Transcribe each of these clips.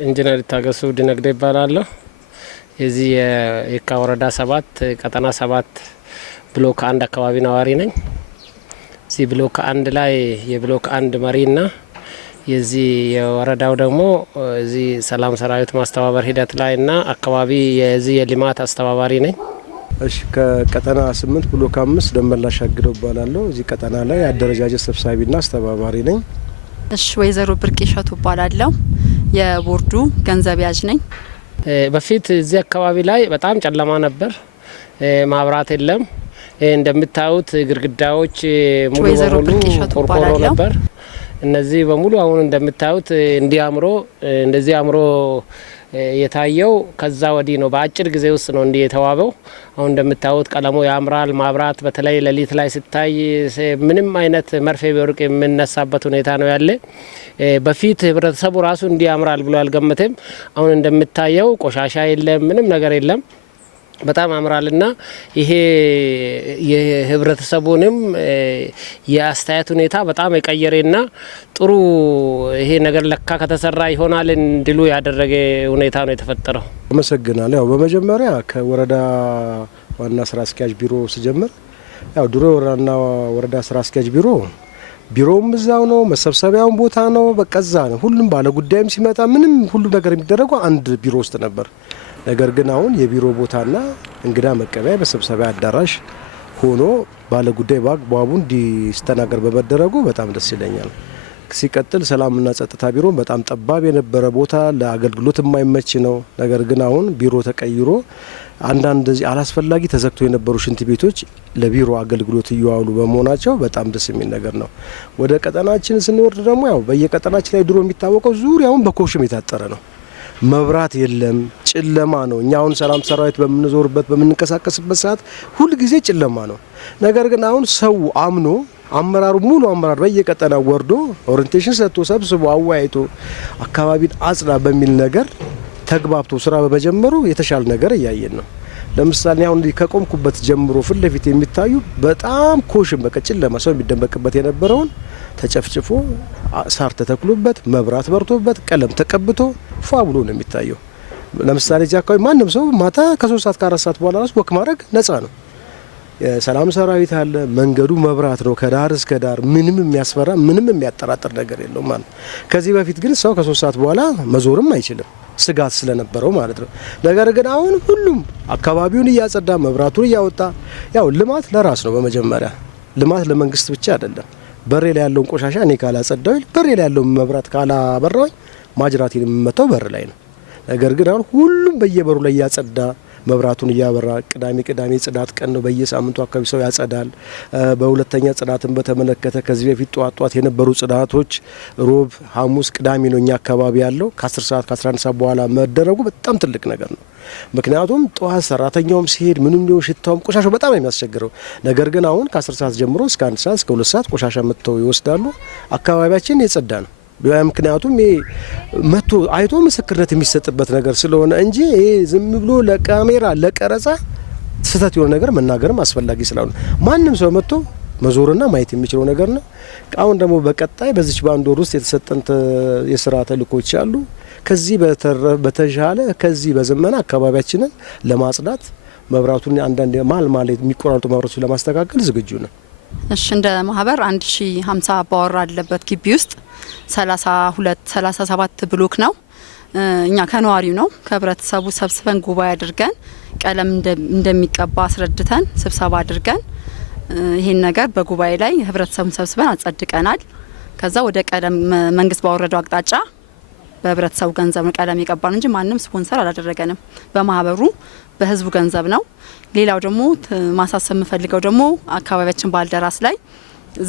ኢንጂነር ታገሱ ድነግዴ ይባላለሁ። የዚህ የካ ወረዳ 7 ቀጠና 7 ብሎክ 1 አካባቢ ነዋሪ ነኝ። እዚህ ብሎክ 1 ላይ የብሎክ 1 መሪና የዚህ የወረዳው ደግሞ እዚህ ሰላም ሰራዊት ማስተባበር ሂደት ላይና አካባቢ የዚህ የልማት አስተባባሪ ነኝ። እሺ ከቀጠና 8 ብሎክ 5 ደመላሽ አግደው ይባላለሁ። እዚህ ቀጠና ላይ አደረጃጀት ሰብሳቢና አስተባባሪ ነኝ። እሺ ወይዘሮ ብርቅሸቱ ይባላለሁ። የቦርዱ ገንዘብ ያዥ ነኝ። በፊት እዚህ አካባቢ ላይ በጣም ጨለማ ነበር። ማብራት የለም። እንደምታዩት ግድግዳዎች ሙሉ በሙሉ ቆርቆሮ ነበር። እነዚህ በሙሉ አሁን እንደምታዩት እንደዚህ አምሮ የታየው ከዛ ወዲህ ነው። በአጭር ጊዜ ውስጥ ነው እንዲህ የተዋበው። አሁን እንደምታዩት ቀለሙ ያምራል። ማብራት በተለይ ሌሊት ላይ ሲታይ ምንም አይነት መርፌ ቢወርቅ የምነሳበት ሁኔታ ነው ያለ። በፊት ህብረተሰቡ ራሱ እንዲህ ያምራል ብሎ አልገመተም። አሁን እንደምታየው ቆሻሻ የለም፣ ምንም ነገር የለም። በጣም ያምራልና ይሄ የህብረተሰቡንም የአስተያየት ሁኔታ በጣም የቀየረና ጥሩ ይሄ ነገር ለካ ከተሰራ ይሆናል እንዲሉ ያደረገ ሁኔታ ነው የተፈጠረው። አመሰግናለሁ። ያው በመጀመሪያ ከወረዳ ዋና ስራ አስኪያጅ ቢሮ ሲጀምር ያው ድሮ ወረዳና ወረዳ ስራ አስኪያጅ ቢሮውም እዛው ነው፣ መሰብሰቢያውን ቦታ ነው፣ በቀዛ ነው። ሁሉም ባለ ጉዳይም ሲመጣ ምንም ሁሉ ነገር የሚደረገው አንድ ቢሮ ውስጥ ነበር። ነገር ግን አሁን የቢሮ ቦታና እንግዳ መቀበያ በስብሰባ አዳራሽ ሆኖ ባለ ጉዳይ በአግባቡ እንዲስተናገር በመደረጉ በጣም ደስ ይለኛል። ሲቀጥል ሰላምና ጸጥታ ቢሮ በጣም ጠባብ የነበረ ቦታ ለአገልግሎት የማይመች ነው። ነገር ግን አሁን ቢሮ ተቀይሮ አንዳንድ አላስፈላጊ ተዘግቶ የነበሩ ሽንት ቤቶች ለቢሮ አገልግሎት እየዋሉ በመሆናቸው በጣም ደስ የሚል ነገር ነው። ወደ ቀጠናችን ስንወርድ ደግሞ ያው በየቀጠናችን ላይ ድሮ የሚታወቀው ዙሪያውን በኮሽም የታጠረ ነው። መብራት የለም፣ ጨለማ ነው። እኛ አሁን ሰላም ሰራዊት በምንዞርበት በምንንቀሳቀስበት ሰዓት ሁሉ ጊዜ ጨለማ ነው። ነገር ግን አሁን ሰው አምኖ ሙሉ አመራር በየቀጠናው ወርዶ ኦሪንቴሽን ሰጥቶ ሰብስቦ አወያይቶ አካባቢን አጽዳ በሚል ነገር ተግባብቶ ስራ በመጀመሩ የተሻለ ነገር እያየን ነው። ለምሳሌ አሁን ከቆምኩበት ጀምሮ ፊት ለፊት የሚታዩ በጣም ኮሽም ጨለማ ሰው የሚደበቅበት የነበረውን ተጨፍጭፎ ሳር ተተክሎበት መብራት በርቶበት ቀለም ተቀብቶ ፏ ብሎ ነው የሚታየው። ለምሳሌ እዚህ አካባቢ ማንም ሰው ማታ ከ3 ሰዓት ከ4 ሰዓት በኋላ ራሱ ወክ ማድረግ ነፃ ነው። የሰላም ሰራዊት አለ። መንገዱ መብራት ነው ከዳር እስከ ዳር። ምንም የሚያስፈራ ምንም የሚያጠራጥር ነገር የለውም ማለት። ከዚህ በፊት ግን ሰው ከ3 ሰዓት በኋላ መዞርም አይችልም ስጋት ስለነበረው ማለት ነው። ነገር ግን አሁን ሁሉም አካባቢውን እያጸዳ መብራቱን እያወጣ ያው ልማት ለራስ ነው። በመጀመሪያ ልማት ለመንግስት ብቻ አይደለም። በሬ ላይ ያለውን ቆሻሻ እኔ ካላጸዳው በሬ ላይ ያለውን መብራት ካላበራው ማጅራቴን የምመታው በር ላይ ነው። ነገር ግን አሁን ሁሉም በየበሩ ላይ እያጸዳ መብራቱን እያበራ ቅዳሜ ጽዳት ቀን ነው። በየሳምንቱ አካባቢ ሰው ያጸዳል። በሁለተኛ ጽዳትን በተመለከተ ከዚህ በፊት ጧት የነበሩ ጽዳቶች ሮብ፣ ሐሙስ፣ ቅዳሜ ነው እኛ አካባቢ ያለው ከ10 ሰዓት ከ11 ሰዓት በኋላ መደረጉ በጣም ትልቅ ነገር ነው። ምክንያቱም ጧት ሰራተኛውም ሲሄድ ምንም ሊሆን ሽታውም ቆሻሻው በጣም የሚያስቸግረው። ነገር ግን አሁን ከ10 ሰዓት ጀምሮ እስከ 1 ሰዓት እስከ 2 ሰዓት ቆሻሻ መጥተው ይወስዳሉ። አካባቢያችን የጸዳ ነው። ምክንያቱም መቶ አይቶ ምስክርነት የሚሰጥበት ነገር ስለሆነ እንጂ ዝም ብሎ ለካሜራ ለቀረጻ ስህተት የሆነ ነገር መናገርም አስፈላጊ ስላልሆነ ማንም ሰው መጥቶ መዞርና ማየት የሚችለው ነገር ነው። አሁን ደግሞ በቀጣይ በዚች ባንድ ወር ውስጥ የተሰጠን የስራ ተልእኮች አሉ። ከዚህ በተሻለ ከዚህ በዘመነ አካባቢያችንን ለማጽዳት መብራቱን አንዳንድ ማል የሚቆራረጡ መብራቶችን ለማስተካከል ዝግጁ ነው። እሺ እንደ ማህበር 1050 አባወራ አለበት ግቢ ውስጥ 37 ብሎክ ነው። እኛ ከነዋሪው ነው ከህብረተሰቡ ሰብስበን ጉባኤ አድርገን ቀለም እንደሚቀባ አስረድተን ስብሰባ አድርገን ይሄን ነገር በጉባኤ ላይ ህብረተሰቡን ሰብስበን አጸድቀናል። ከዛ ወደ ቀለም መንግስት ባወረደው አቅጣጫ በህብረተሰቡ ገንዘብ ነው ቀለም የቀባን እንጂ ማንም ስፖንሰር አላደረገንም። በማህበሩ በህዝቡ ገንዘብ ነው። ሌላው ደግሞ ማሳሰብ የምፈልገው ደግሞ አካባቢያችን ባልደራስ ላይ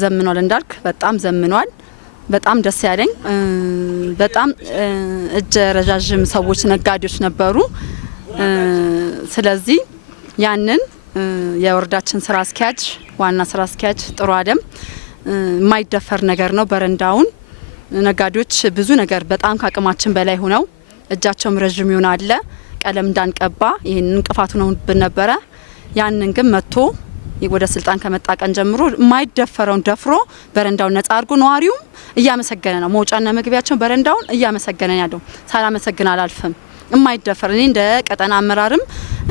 ዘምኗል እንዳልክ በጣም ዘምኗል። በጣም ደስ ያለኝ በጣም እጀ ረጃጅም ሰዎች ነጋዴዎች ነበሩ። ስለዚህ ያንን የወረዳችን ስራ አስኪያጅ ዋና ስራ አስኪያጅ ጥሩ አለም የማይደፈር ነገር ነው። በረንዳውን ነጋዴዎች ብዙ ነገር በጣም ከአቅማችን በላይ ሆነው እጃቸውም ረጅም ይሆናል ቀለም እንዳንቀባ ይሄን እንቅፋቱ ነው ብነበረ ያንን ግን መጥቶ ወደ ስልጣን ከመጣ ቀን ጀምሮ የማይደፈረውን ደፍሮ በረንዳውን ነጻ አድርጎ ነዋሪውም እያመሰገነ ነው። መውጫና መግቢያቸውን በረንዳውን እያመሰገነ ያለው ሳላመሰግን አላልፍም። የማይደፈር እኔ እንደ ቀጠና አመራርም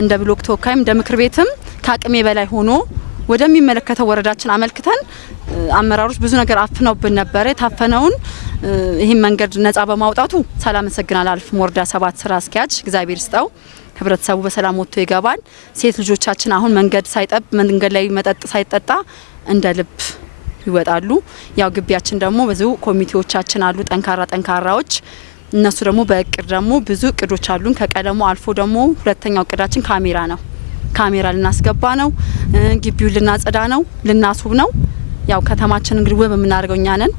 እንደ ብሎክ ተወካይም እንደ ምክር ቤትም ከአቅሜ በላይ ሆኖ ወደሚመለከተው ወረዳችን አመልክተን አመራሮች ብዙ ነገር አፍነውብን ነበር። የታፈነውን ይህን መንገድ ነጻ በማውጣቱ ሳላመሰግን አላልፍም። ወረዳ 7 ስራ አስኪያጅ እግዚአብሔር ይስጠው። ህብረተሰቡ በሰላም ወጥቶ ይገባል። ሴት ልጆቻችን አሁን መንገድ ላይ መጠጥ ሳይጠጣ እንደ ልብ ይወጣሉ። ያው ግቢያችን ደግሞ ብዙ ኮሚቴዎቻችን አሉ ጠንካራዎች። እነሱ ደግሞ በእቅድ ደግሞ ብዙ እቅዶች አሉን። ከቀለሙ አልፎ ደግሞ ሁለተኛው እቅዳችን ካሜራ ነው። ካሜራ ልናስገባ ነው። ግቢውን ልናጸዳ ነው፣ ልናስውብ ነው። ያው ከተማችን እንግዲህ ውብ የምናደርገው እኛ ነን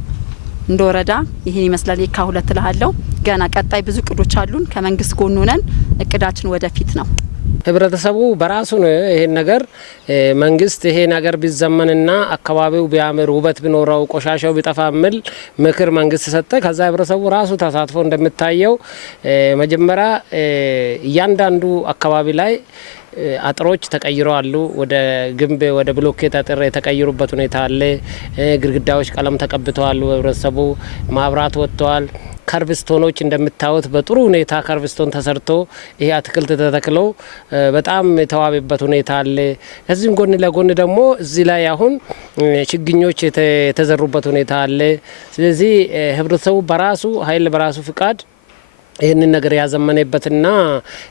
እንደ ወረዳ። ይሄን ይመስላል የካ 2 እልሃለሁ። ገና ቀጣይ ብዙ እቅዶች አሉን። ከመንግስት ጎን ሆነን እቅዳችን ወደፊት ነው። ህብረተሰቡ በራሱ ነው ይሄን ነገር መንግስት ይሄ ነገር ቢዘመንና አካባቢው ቢያምር ውበት ቢኖረው ቆሻሻው ቢጠፋምል ምክር መንግስት ሰጠ። ከዛ ህብረተሰቡ ራሱ ተሳትፎ እንደምታየው መጀመሪያ እያንዳንዱ አካባቢ ላይ አጥሮች ተቀይረዋል። ወደ ግንብ ወደ ብሎኬት አጥር የተቀየሩበት ሁኔታ አለ። ግድግዳዎች ቀለም ተቀብተዋል። ህብረተሰቡ ማብራት ወጥተዋል። ከርቭስቶኖች እንደምታዩት በጥሩ ሁኔታ ከርቭስቶን ተሰርቶ ይሄ አትክልት ተተክለው በጣም የተዋበበት ሁኔታ አለ። ከዚህም ጎን ለጎን ደግሞ እዚህ ላይ አሁን ችግኞች የተዘሩበት ሁኔታ አለ። ስለዚህ ህብረተሰቡ በራሱ ኃይል በራሱ ፍቃድ ይህንን ነገር ያዘመነበትና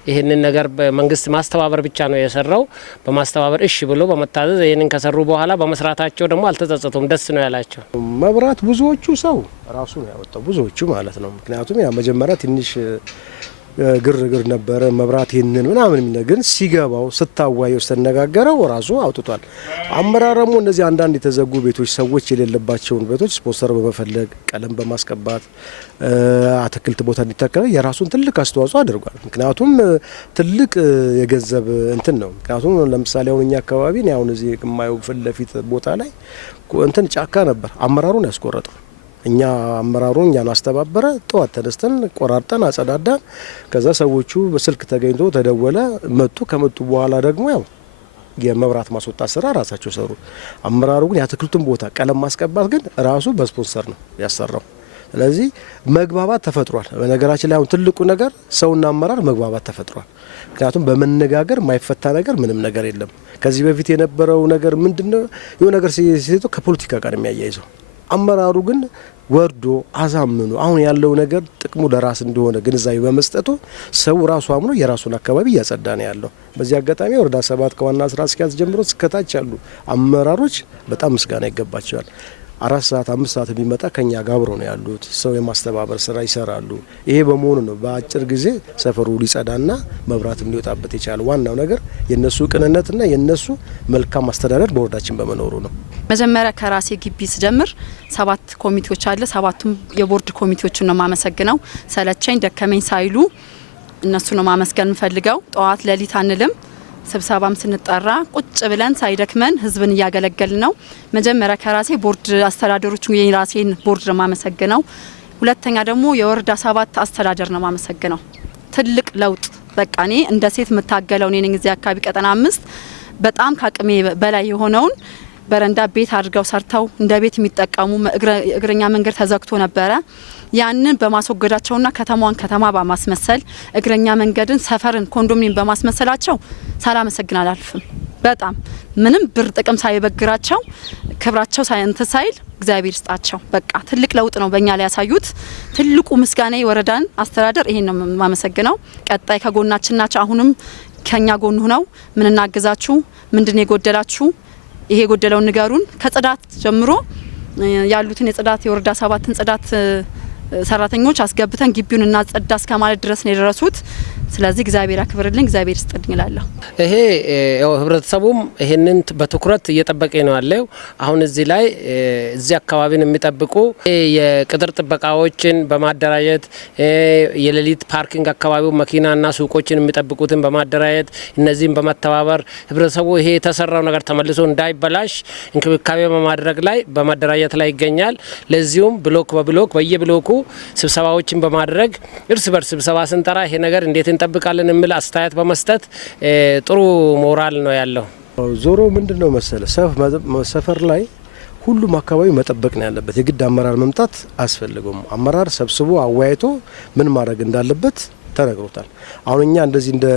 ይህንን ነገር በመንግስት ማስተባበር ብቻ ነው የሰራው። በማስተባበር እሺ ብሎ በመታዘዝ ይህንን ከሰሩ በኋላ በመስራታቸው ደግሞ አልተጸጸቱም፣ ደስ ነው ያላቸው። መብራት ብዙዎቹ ሰው ራሱ ነው ያወጣው፣ ብዙዎቹ ማለት ነው። ምክንያቱም ያ መጀመሪያ ትንሽ ግርግር ነበረ። መብራት ይህንን ምናምን ግን ሲገባው ስታዋየው ስተነጋገረው ራሱ አውጥቷል። አመራረሙ እነዚህ አንዳንድ የተዘጉ ቤቶች ሰዎች የሌለባቸውን ቤቶች ስፖንሰር በመፈለግ ቀለም በማስቀባት አትክልት ቦታ እንዲተከል የራሱን ትልቅ አስተዋጽኦ አድርጓል። ምክንያቱም ትልቅ የገንዘብ እንትን ነው። ምክንያቱም ለምሳሌ አሁን እኛ አካባቢ ነው አሁን እዚህ የማየው ፊት ለፊት ቦታ ላይ እንትን ጫካ ነበር። አመራሩን ያስቆረጠው እኛ አመራሩን እኛን አስተባበረ። ጠዋት ተነስተን ቆራርጠን አጸዳዳን። ከዛ ሰዎቹ በስልክ ተገኝቶ ተደወለ፣ መጡ። ከመጡ በኋላ ደግሞ ያው የመብራት ማስወጣት ስራ ራሳቸው ሰሩ። አመራሩ ግን የአትክልቱን ቦታ ቀለም ማስቀባት ግን ራሱ በስፖንሰር ነው ያሰራው። ስለዚህ መግባባት ተፈጥሯል። በነገራችን ላይ አሁን ትልቁ ነገር ሰውና አመራር መግባባት ተፈጥሯል። ምክንያቱም በመነጋገር የማይፈታ ነገር ምንም ነገር የለም። ከዚህ በፊት የነበረው ነገር ምንድነው? የሆነ ነገር ሲሄዱ ከፖለቲካ ጋር የሚያያይዘው አመራሩ ግን ወርዶ አዛምኑ አሁን ያለው ነገር ጥቅሙ ለራስ እንደሆነ ግንዛቤ በመስጠቱ ሰው ራሱ አምኖ የራሱን አካባቢ እያጸዳ ነው ያለው። በዚህ አጋጣሚ ወረዳ 7 ከዋና ስራ አስኪያጅ ጀምሮ እስከታች ያሉ አመራሮች በጣም ምስጋና ይገባቸዋል። 4 ሰዓት 5 ሰዓት ቢመጣ ከኛ ጋር አብረው ነው ያሉት። ሰው የማስተባበር ስራ ይሰራሉ። ይሄ በመሆኑ ነው በአጭር ጊዜ ሰፈሩ ሊጸዳና መብራትም ሊወጣበት የቻለ። ዋናው ነገር የነሱ ቅንነትና የነሱ መልካም አስተዳደር በወረዳችን በመኖሩ ነው። መጀመሪያ ከራሴ ግቢ ስጀምር 7 ኮሚቴዎች አለ። 7ቱም የቦርድ ኮሚቴዎችን ነው ማመሰግነው። ሰለቸኝ ደከመኝ ሳይሉ እነሱ ነው ማመስገን ፈልገው። ጠዋት ሌሊት አንልም። ስብሰባም ስንጠራ ቁጭ ብለን ሳይደክመን ህዝብን እያገለገልን ነው። መጀመሪያ ከራሴ ቦርድ አስተዳደሮቹ የራሴን ቦርድ ነው ማመሰግነው። ሁለተኛ ደግሞ የወረዳ 7 አስተዳደር ነው ማመሰግነው። ትልቅ ለውጥ በቃ እኔ እንደ ሴት የምታገለው እኔ ነኝ። እዚህ አካባቢ ቀጠና 5 በጣም ከአቅሜ በላይ የሆነውን በረንዳ ቤት አድርገው ሰርተው እንደ ቤት የሚጠቀሙ እግረኛ መንገድ ተዘግቶ ነበረ። ያንን በማስወገዳቸውና ከተማዋን ከተማ በማስመሰል እግረኛ መንገድን ሰፈርን ኮንዶሚኒየም በማስመሰላቸው ሳላመሰግን አላልፍም። በጣም ምንም ብር ጥቅም ሳይበግራቸው ክብራቸው ሳይንት ሳይል እግዚአብሔር ይስጣቸው። በቃ ትልቅ ለውጥ ነው በእኛ ላይ ያሳዩት። ትልቁ ምስጋና የወረዳን አስተዳደር ይሄን ነው ማመሰግነው። ቀጣይ ከጎናችን ናቸው። አሁንም ከኛ ጎን ሆነው ምን እናግዛችሁ፣ ምንድነው የጎደላችሁ፣ ይሄ የጎደለውን ንገሩን። ከጽዳት ጀምሮ ያሉትን የጽዳት የወረዳ 7ን ጽዳት ሰራተኞች አስገብተን ግቢውን እናጸዳ እስከማለት ድረስ ነው የደረሱት። ስለዚህ እግዚአብሔር ያክብርልኝ፣ እግዚአብሔር ይስጥልኝ እላለሁ። ይሄ ያው ህብረተሰቡም ይሄንን በትኩረት እየጠበቀ ነው ያለው። አሁን እዚህ ላይ እዚህ አካባቢን የሚጠብቁ የቅጥር ጥበቃዎችን በማደራጀት የሌሊት ፓርኪንግ አካባቢው መኪናና ሱቆችን የሚጠብቁትን በማደራጀት እነዚህን በመተባበር ህብረተሰቡ ይሄ የተሰራው ነገር ተመልሶ እንዳይበላሽ እንክብካቤ በማድረግ ላይ በማደራጀት ላይ ይገኛል። ለዚሁም ብሎክ በብሎክ በየብሎኩ ስብሰባዎችን በማድረግ እርስ በርስ ስብሰባ ስንጠራ ይሄ ነገር እንዴት እንጠብቃለን የሚል አስተያየት በመስጠት ጥሩ ሞራል ነው ያለው። ዞሮ ምንድነው መሰለ ሰፈር ላይ ሁሉም አካባቢ መጠበቅ ነው ያለበት። የግድ አመራር መምጣት አስፈልገውም። አመራር ሰብስቦ አወያይቶ ምን ማድረግ እንዳለበት ተነግሮታል። አሁን እኛ እንደዚህ እንደ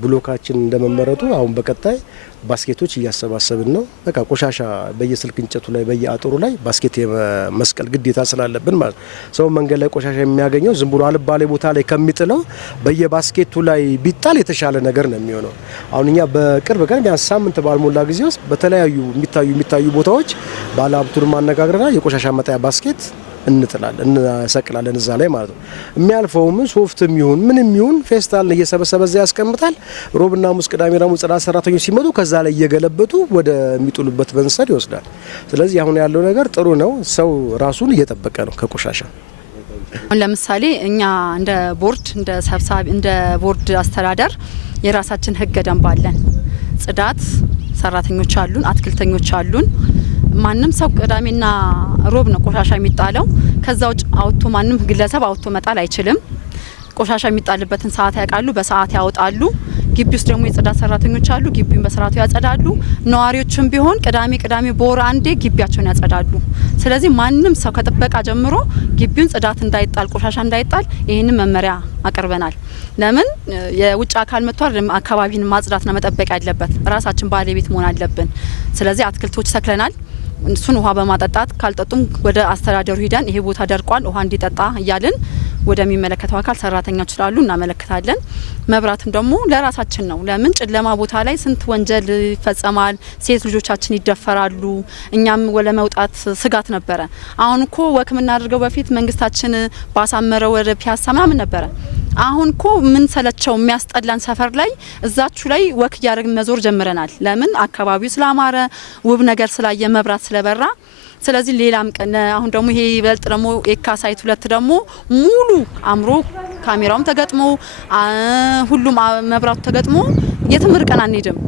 ብሎካችን እንደመመረጡ አሁን በቀጣይ ባስኬቶች እያሰባሰብን ነው። በቃ ቆሻሻ በየስልክ እንጨቱ ላይ በየአጥሩ ላይ ባስኬት መስቀል ግዴታ ስላለብን ማለት ነው። ሰው መንገድ ላይ ቆሻሻ የሚያገኘው ዝም ብሎ አልባሌ ቦታ ላይ ከሚጥለው በየባስኬቱ ላይ ቢጣል የተሻለ ነገር ነው የሚሆነው። አሁን እኛ በቅርብ ቀን ቢያንስ ሳምንት ባልሞላ ጊዜ ውስጥ በተለያዩ የሚታዩ ቦታዎች ባለሀብቱን ማነጋግረናል። የቆሻሻ መጣያ ባስኬት እንጥላለን እንሰቅላለን እዛ ላይ ማለት ነው። የሚያልፈውም ሶፍትም ይሁን ምንም ይሁን ፌስታል እየሰበሰበ እዛ ያስቀምጣል። ሮብና ሐሙስ ቅዳሜ ደግሞ ጽዳት ሰራተኞች ሲመጡ ከዛ ላይ እየገለበጡ ወደ ሚጥሉበት በንሰድ ይወስዳል። ስለዚህ አሁን ያለው ነገር ጥሩ ነው። ሰው ራሱን እየጠበቀ ነው ከቆሻሻ። ለምሳሌ እኛ እንደ ቦርድ እንደ ሰብሳቢ እንደ ቦርድ አስተዳደር የራሳችን ህገ ደንብ አለን። ጽዳት ሰራተኞች አሉን፣ አትክልተኞች አሉን። ማንም ሰው ቅዳሜና ሮብ ነው ቆሻሻ የሚጣለው። ከዛ ውጭ አውጥቶ ማንም ግለሰብ አውጥቶ መጣል አይችልም። ቆሻሻ የሚጣልበትን ሰዓት ያውቃሉ፣ በሰዓት ያወጣሉ። ግቢ ውስጥ ደግሞ የጽዳት ሰራተኞች አሉ፣ ግቢውን በስርዓቱ ያጸዳሉ። ነዋሪዎችም ቢሆን ቅዳሜ በወር አንዴ ግቢያቸውን ያጸዳሉ። ስለዚህ ማንም ሰው ከጥበቃ ጀምሮ ግቢውን ጽዳት እንዳይጣል፣ ቆሻሻ እንዳይጣል ይህንን መመሪያ አቅርበናል። ለምን የውጭ አካል መጥቶ አካባቢን ማጽዳትና መጠበቅ ያለበት ራሳችን ባለቤት መሆን አለብን። ስለዚህ አትክልቶች ተክለናል። እሱን ውሃ በማጠጣት ካልጠጡም ወደ አስተዳደሩ ሂደን ይሄ ቦታ ደርቋል ውሃ እንዲጠጣ እያልን ወደሚመለከተው አካል ሰራተኞች ስላሉ እናመለክታለን። መብራትም ደግሞ ለራሳችን ነው። ለምን ጨለማ ቦታ ላይ ስንት ወንጀል ይፈጸማል፣ ሴት ልጆቻችን ይደፈራሉ። እኛም ወለ መውጣት ስጋት ነበረ። አሁን እኮ ወክ ምናደርገው በፊት መንግስታችን ባሳመረው ወደ ፒያሳ ምናምን ነበረ። አሁን እኮ ምን ሰለቸው የሚያስጠላን ሰፈር ላይ እዛችሁ ላይ ወክ እያደረግን መዞር ጀምረናል። ለምን አካባቢው ስላማረ ውብ ነገር ስላየ መብራት ስለበራ። ስለዚህ ሌላም ቀን አሁን ደግሞ ይሄ ይበልጥ ደግሞ የካ ሳይት 2 ደግሞ ሙሉ አምሮ ካሜራውም ተገጥሞ ሁሉም መብራቱ ተገጥሞ የትም ርቀን አንሄድም።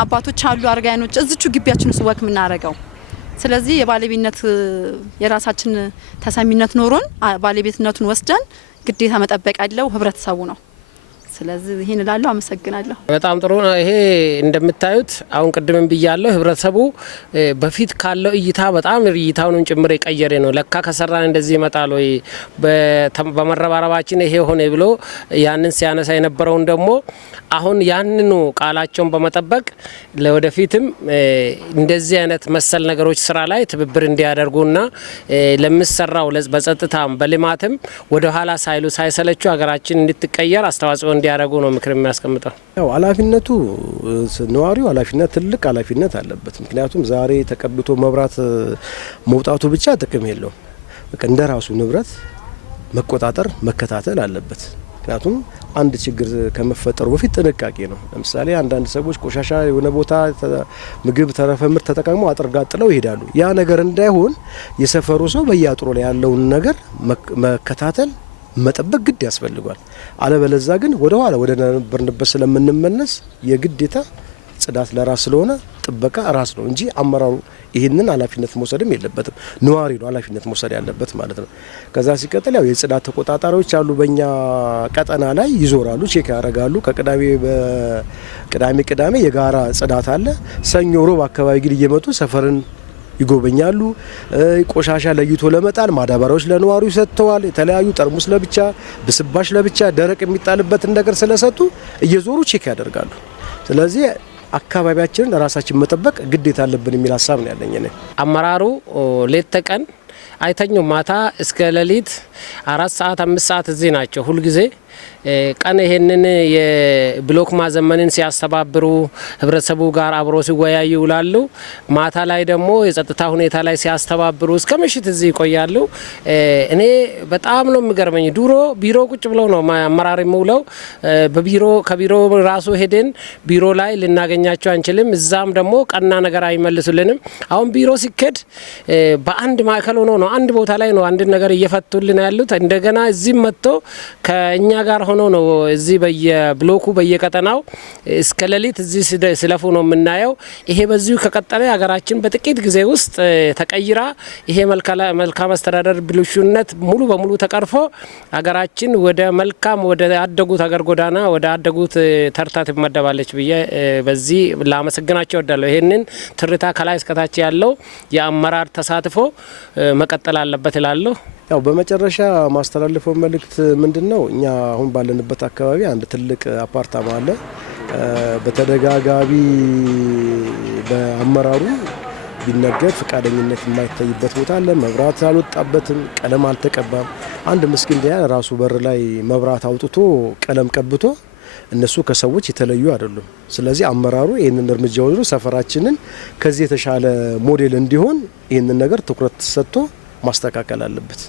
አባቶች አሉ አርጋያኖች እዚቹ ግቢያችን ውስጥ ወክ ምናረጋው። ስለዚህ የባለቤትነት የራሳችን ተሰሚነት ኖሮን ባለቤትነቱን ወስደን ግዴታ መጠበቅ ያለው ህብረተሰቡ ነው። ስለዚህ ይሄን እላለሁ። አመሰግናለሁ። በጣም ጥሩ ነው። ይሄ እንደምታዩት አሁን ቅድምም ብያለሁ፣ ህብረተሰቡ በፊት ካለው እይታ በጣም እይታውን ጭምር የቀየረ ነው። ለካ ከሰራን እንደዚህ ይመጣል ወይ በመረባረባችን ይሄ ሆነ ብሎ ያንን ሲያነሳ የነበረውን ደግሞ አሁን ያንኑ ቃላቸውን በመጠበቅ ለወደፊትም እንደዚህ አይነት መሰል ነገሮች ስራ ላይ ትብብር እንዲያደርጉና ለምሰራው በጸጥታም በልማትም ወደ ኋላ ሳይሉ ሳይሰለቹ ሀገራችን እንድትቀየር አስተዋጽኦ እንዲያደርጉ ነው ምክር የሚያስቀምጠው። ያው ኃላፊነቱ ነዋሪው ኃላፊነት ትልቅ ኃላፊነት አለበት። ምክንያቱም ዛሬ ተቀብቶ መብራት መውጣቱ ብቻ ጥቅም የለውም። በቃ እንደራሱ ንብረት መቆጣጠር መከታተል አለበት። ምክንያቱም አንድ ችግር ከመፈጠሩ በፊት ጥንቃቄ ነው። ለምሳሌ አንዳንድ ሰዎች ቆሻሻ የሆነ ቦታ ምግብ ተረፈ ምርት ተጠቅመው አጥር ጋር ጥለው ይሄዳሉ። ያ ነገር እንዳይሆን የሰፈሩ ሰው በየአጥሩ ላይ ያለውን ነገር መከታተል መጠበቅ ግድ ያስፈልጋል። አለበለዛ ግን ወደ ኋላ ወደ ነበርንበት ስለምንመለስ የግዴታ ጽዳት ለራስ ስለሆነ ጥበቃ ራስ ነው እንጂ አመራሩ ይህንን ኃላፊነት መውሰድም የለበትም። ነዋሪ ነው ኃላፊነት መውሰድ ያለበት ማለት ነው። ከዛ ሲቀጥል ያው የጽዳት ተቆጣጣሪዎች አሉ። በእኛ ቀጠና ላይ ይዞራሉ፣ ቼክ ያደርጋሉ። ቅዳሜ የጋራ ጽዳት አለ። ሰኞ ሮብ አካባቢ ግን እየመጡ ሰፈርን ይጎበኛሉ። ቆሻሻ ለይቶ ለመጣል ማዳበሪያዎች ለነዋሪው ሰጥተዋል። የተለያዩ ጠርሙስ ለብቻ፣ ብስባሽ ለብቻ፣ ደረቅ የሚጣልበትን ነገር ስለሰጡ እየዞሩ ቼክ ያደርጋሉ። ስለዚህ አካባቢያችንን ራሳችን መጠበቅ ግዴታ አለብን የሚል ሀሳብ ነው ያለኝ። አመራሩ ሌት ተቀን አይተኙም። ማታ እስከ ሌሊት 4 ሰዓት 5 ሰዓት እዚህ ናቸው ሁልጊዜ። ቀን ይሄንን የብሎክ ማዘመንን ሲያስተባብሩ ህብረተሰቡ ጋር አብሮ ሲወያዩ ይውላሉ። ማታ ላይ ደግሞ የጸጥታ ሁኔታ ላይ ሲያስተባብሩ እስከ ምሽት እዚህ ይቆያሉ። እኔ በጣም ነው የሚገርመኝ። ድሮ ቢሮ ቁጭ ብለው ነው አመራር የሚውለው። ከቢሮ ራሱ ሄደን ቢሮ ላይ ልናገኛቸው አንችልም። እዛም ደግሞ ቀና ነገር አይመልሱልንም። አሁን ቢሮ ሲከድ በአንድ ማዕከል ሆኖ ነው አንድ ቦታ ላይ ነው አንድ ነገር እየፈቱልን ያሉት። እንደገና እዚህም መጥቶ ከእኛ ጋር ሆኖ ነው እዚህ በየብሎኩ በየቀጠናው እስከ ሌሊት እዚህ ሲለፉ ነው የምናየው። ይሄ በዚሁ ከቀጠለ ሀገራችን በጥቂት ጊዜ ውስጥ ተቀይራ ይሄ መልካም አስተዳደር ብልሹነት ሙሉ በሙሉ ተቀርፎ ሀገራችን ወደ መልካም ወደ አደጉት ሀገር ጎዳና ወደ አደጉት ተርታ ትመደባለች ብዬ በዚህ ላመሰግናቸው እወዳለሁ። ይሄንን ትርታ ከላይ እስከታች ያለው የአመራር ተሳትፎ መቀጠል አለበት እላለሁ። ያው በመጨረሻ ማስተላለፈው መልእክት ምንድነው? እኛ አሁን ባለንበት አካባቢ አንድ ትልቅ አፓርታማ አለ። በተደጋጋሚ በአመራሩ ቢነገር ፈቃደኝነት የማይታይበት ቦታ አለ። መብራት አልወጣበትም፣ ቀለም አልተቀባም። አንድ ምስኪን ዲያ ራሱ በር ላይ መብራት አውጥቶ ቀለም ቀብቶ እነሱ ከሰዎች የተለዩ አይደሉም። ስለዚህ አመራሩ ይህንን እርምጃ ወስዶ ሰፈራችንን ከዚህ የተሻለ ሞዴል እንዲሆን ይህንን ነገር ትኩረት ሰጥቶ ማስተካከል አለበት።